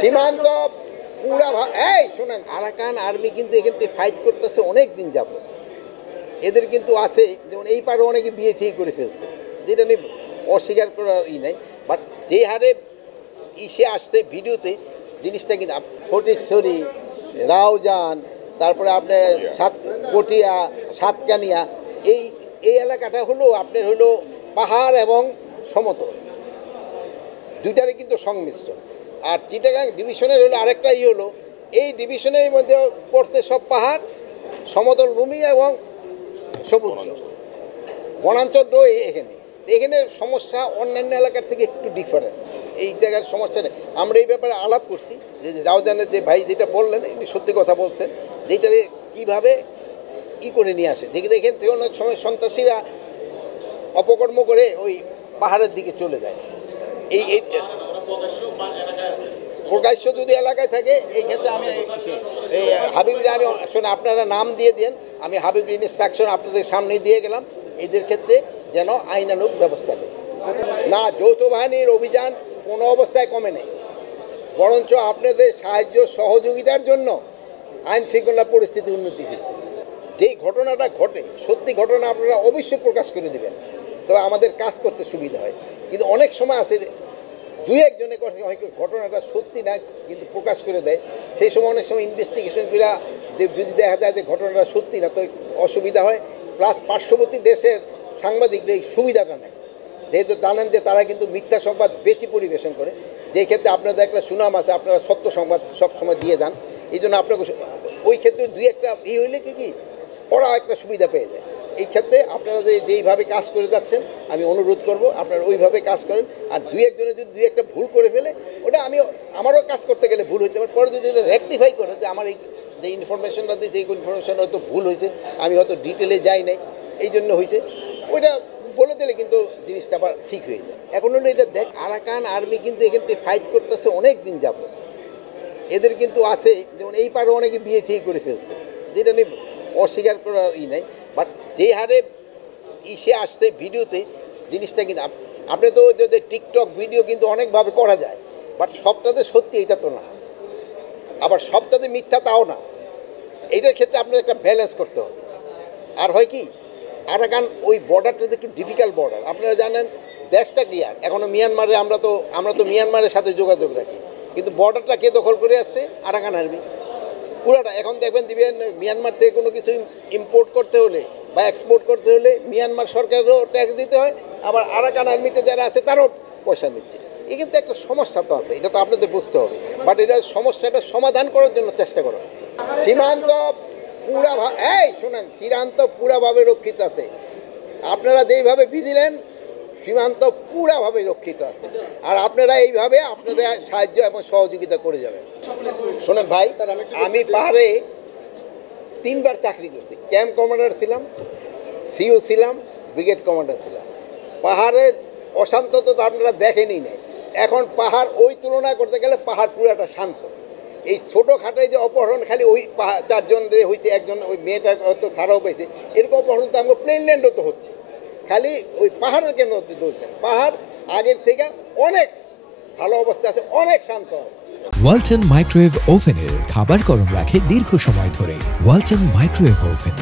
সীমান্ত পুরা এই শোনেন, আরাকান আর্মি কিন্তু এখান থেকে ফাইট করতেছে অনেক দিন যাব। এদের কিন্তু আছে, যেমন এই পারে অনেকে বিয়ে ঠিক করে ফেলছে, যেটা নিয়ে অস্বীকার করা নাই। বাট যে হারে ইসে আসছে ভিডিওতে, জিনিসটা কিন্তু ফটিকছড়ি, রাউজান, তারপরে আপনার কটিয়া, সাতকানিয়া, এই এই এলাকাটা হলো আপনার হলো পাহাড় এবং সমতল, দুইটারই কিন্তু সংমিশ্রণ। আর চিটাগাং ডিভিশনের হলো আরেকটা হলো, এই ডিভিশনের মধ্যে পড়তে সব পাহাড়, সমতল ভূমি এবং সবুজ বনাঞ্চল এখানে। এখানে সমস্যা অন্যান্য এলাকার থেকে একটু ডিফারেন্ট, এই জায়গার সমস্যা নেই। আমরা এই ব্যাপারে আলাপ করছি যে রাউজানের যে ভাই যেটা বললেন, এটি সত্যি কথা বলছেন, যেটা কীভাবে করে নিয়ে আসে। দেখেন থেকে অনেক সময় সন্ত্রাসীরা অপকর্ম করে ওই পাহাড়ের দিকে চলে যায়। এই প্রকাশ্য যদি এলাকায় থাকে, এই ক্ষেত্রে আমি এই হাবিবরে আমি শোনে আপনারা নাম দিয়ে দেন, আমি হাবিব ইনস্ট্রাকশন আপনাদের সামনে দিয়ে গেলাম, এদের ক্ষেত্রে যেন আইনানুগ ব্যবস্থা নেই। না, যৌথ বাহিনীর অভিযান কোনো অবস্থায় কমে নেই, বরঞ্চ আপনাদের সাহায্য সহযোগিতার জন্য আইন শৃঙ্খলা পরিস্থিতি উন্নতি হয়েছে। যেই ঘটনাটা ঘটে, সত্যি ঘটনা আপনারা অবশ্যই প্রকাশ করে দেবেন, তবে আমাদের কাজ করতে সুবিধা হয়। কিন্তু অনেক সময় আছে দুই একজনের হয়তো ঘটনাটা সত্যি না কিন্তু প্রকাশ করে দেয়, সেই সময় অনেক সময় ইনভেস্টিগেশন করে যদি দেখা যায় যে ঘটনাটা সত্যি না, তো অসুবিধা হয়। প্লাস পার্শ্ববর্তী দেশের সাংবাদিকরা এই সুবিধাটা নেয়, যেহেতু জানেন যে তারা কিন্তু মিথ্যা সংবাদ বেশি পরিবেশন করে, যেই ক্ষেত্রে আপনাদের একটা সুনাম আছে, আপনারা সত্য সংবাদ সবসময় দিয়ে যান। এই জন্য আপনাকে ওই ক্ষেত্রে দুই একটা হইলে কি ওরা একটা সুবিধা পেয়ে যায়। এই ক্ষেত্রে আপনারা যেইভাবে কাজ করে যাচ্ছেন, আমি অনুরোধ করব আপনারা ওইভাবে কাজ করেন। আর দুই একজনে যদি দুই একটা ভুল করে ফেলে, ওটা আমারও কাজ করতে গেলে ভুল হইতে পারে, পরে যদি রেকটিফাই করে যে আমার এই যে ইনফরমেশনটা দিয়েছে এই ইনফরমেশন হয়তো ভুল হয়েছে, আমি হয়তো ডিটেলে যাই নাই, এই জন্য হয়েছে, ওইটা বলে দিলে কিন্তু জিনিসটা আবার ঠিক হয়ে যায়। এখন হলো এটা দেখ, আরাকান আর্মি কিন্তু এখান থেকে ফাইট করতেছে অনেক দিন যাব। এদের কিন্তু আছে, যেমন এই পারে অনেকে বিয়ে ঠিক করে ফেলছে, যেটা নিয়ে অস্বীকার করা নাই। বাট যে হারে ইসে আসছে ভিডিওতে, জিনিসটা কিন্তু আপনি তো যদি টিকটক ভিডিও কিন্তু অনেকভাবে করা যায়, বাট সবটাতে সত্যি এটা তো না, আবার সবটাতে মিথ্যা তাও না। এইটার ক্ষেত্রে আপনাদের একটা ব্যালেন্স করতে হবে। আর হয় কি, আরাকান ওই বর্ডারটা একটু ডিফিকাল্ট বর্ডার, আপনারা জানেন দেশটা ক্লিয়ার, এখনও মিয়ানমারে আমরা তো মিয়ানমারের সাথে যোগাযোগ রাখি, কিন্তু বর্ডারটা কে দখল করে আসছে? আরাকান আর্মি পুরাটা। এখন দেখবেন দিবেন মিয়ানমার থেকে কোনো কিছু ইম্পোর্ট করতে হলে বা এক্সপোর্ট করতে হলে মিয়ানমার সরকারেরও ট্যাক্স দিতে হয়, আবার আরাকান আর্মিতে যারা আছে তারও পয়সা নিচ্ছে। এই কিন্তু একটা সমস্যা তো আছে, এটা তো আপনাদের বুঝতে হবে। বাট এটা সমস্যাটা সমাধান করার জন্য চেষ্টা করা হচ্ছে। সীমান্ত শোনেন, সীমান্ত পুরাভাবে রক্ষিত আছে। আপনারা যেইভাবে বিধিলেন, সীমান্ত পুরাভাবে রক্ষিত আছে। আর আপনারা এইভাবে আপনাদের সাহায্য এবং সহযোগিতা করে যাবেন। শোনেন ভাই, আমি পাহাড়ে 3বার চাকরি করছি, ক্যাম্প কমান্ডার ছিলাম, সিও ছিলাম, ব্রিগেড কমান্ডার ছিলাম। পাহাড়ে অশান্ত তো আপনারা দেখেনি নাই। এখন পাহাড় ওই তুলনা করতে গেলে পাহাড় পুরাটা শান্ত। এই ছোটোখাটোই যে অপহরণ, খালি ওই 4জন হয়েছে, একজন ওই মেয়েটা হয়তো ছাড়াও পেয়েছে, এরকম অপহরণ তো আমাকে প্লেনল্যান্ডও তো হচ্ছে। খালি ওই পাহাড়ের কেন দৌড় দেন, পাহাড় আগের থেকে অনেক ভালো অবস্থা আছে, অনেক শান্ত আছে। ওয়ালটন মাইক্রোওয়েভ ওভেনের খাবার গরম রাখে দীর্ঘ সময় ধরে। Walton microwave oven.